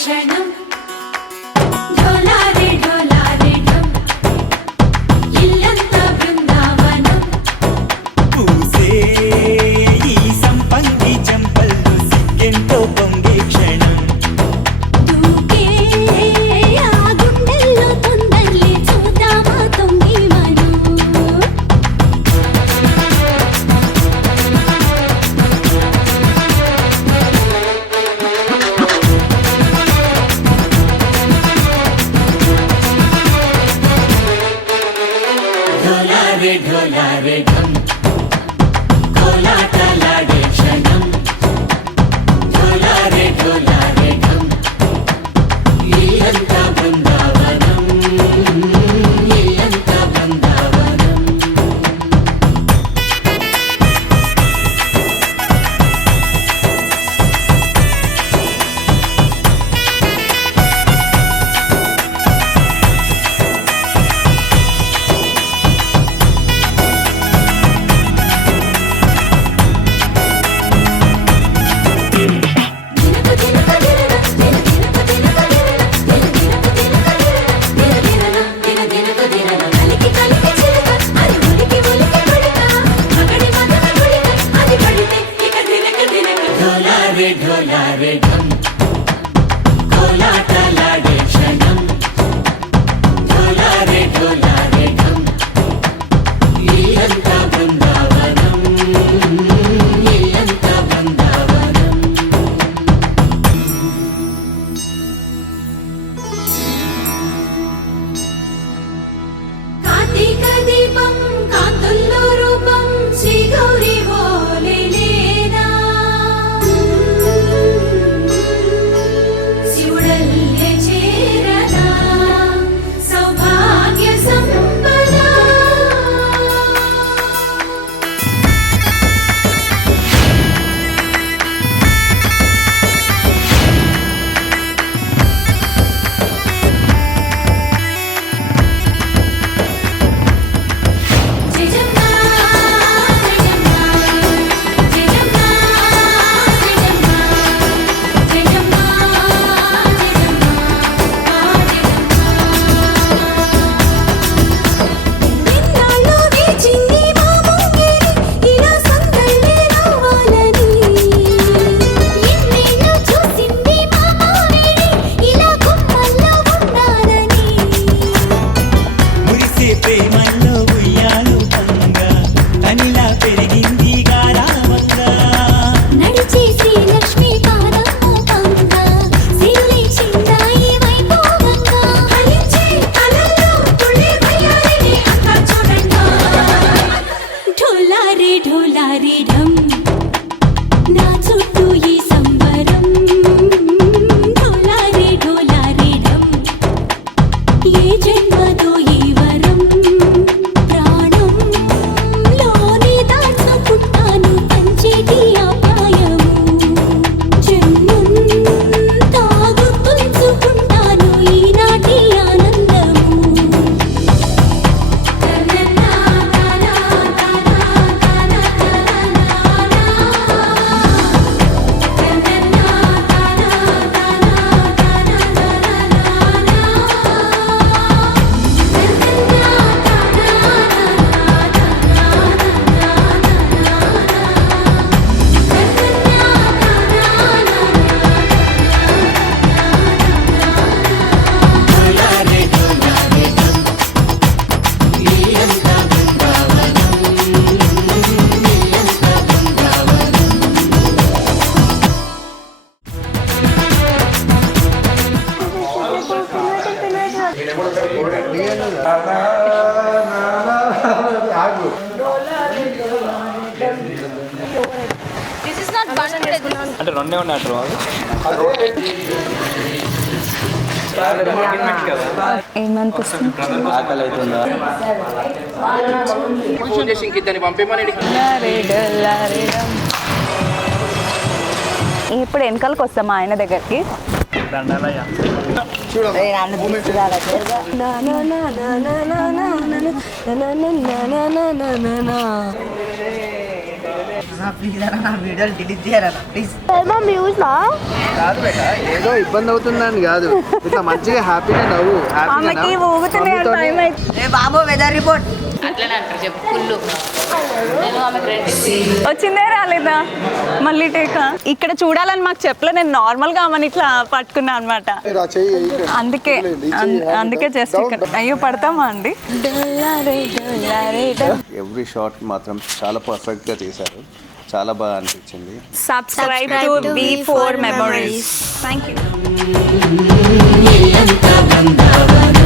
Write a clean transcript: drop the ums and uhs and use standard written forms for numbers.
క్షణం ढोला रे ढम कोलाटलाडे क्षणं ढोला रे ढम इल्लंता बृंदावनं इल्लंता बृंदावनं ढोला रे ढम कोलाटलाडे क्षणं ढोला रे ढम इल्लंता बृंदावनं इल्लंता बृंदावनं कार्तिक दीपं कांतुल्लो रूपं श्री गौरी ढोला रे ढम ना చుట్టూ ఈ సంబరం ढोला रे ढम ఏ జన్మదో ఈ వరం ప్రాణం లోని దాచుకుంటాను పంచేటి అపాయము జన్మం తాగుతుంచుకుంటాను ఈనాటి ఆనందము అంటే రెండే ఉన్నట్టు ఏమనిపిస్తుంది? ఆకలి అవుతుందా? ఇప్పుడు వెనకాలకు వస్తామా ఆయన దగ్గరికి? వీడియోలు డిలీట్ చేయాలన్నా ప్లీజ్. ఏదో ఇబ్బంది అవుతుందని కాదు, ఇట్లా మంచిగా హ్యాపీగా నవ్వు. ఆమెకి ఊగుతూనే టైం అయితే. ఏ బాబు వెదర్ రిపోర్ట్. వచ్చిందే రాలేదా మళ్ళీ టేక? ఇక్కడ చూడాలని మాకు చెప్పలే, నేను నార్మల్ గా ఆమెను ఇట్లా పట్టుకున్నా అనమాట. అందుకే చేస్తా ఇక్కడ. అయ్యో పడతామా అండి? ఎవ్రీ షాట్ మాత్రం చాలా పర్ఫెక్ట్ గా తీశారు, చాలా బాగా అనిపించింది. Subscribe to B4 Memories. Thank you. ఇల్లంతా బృందావనం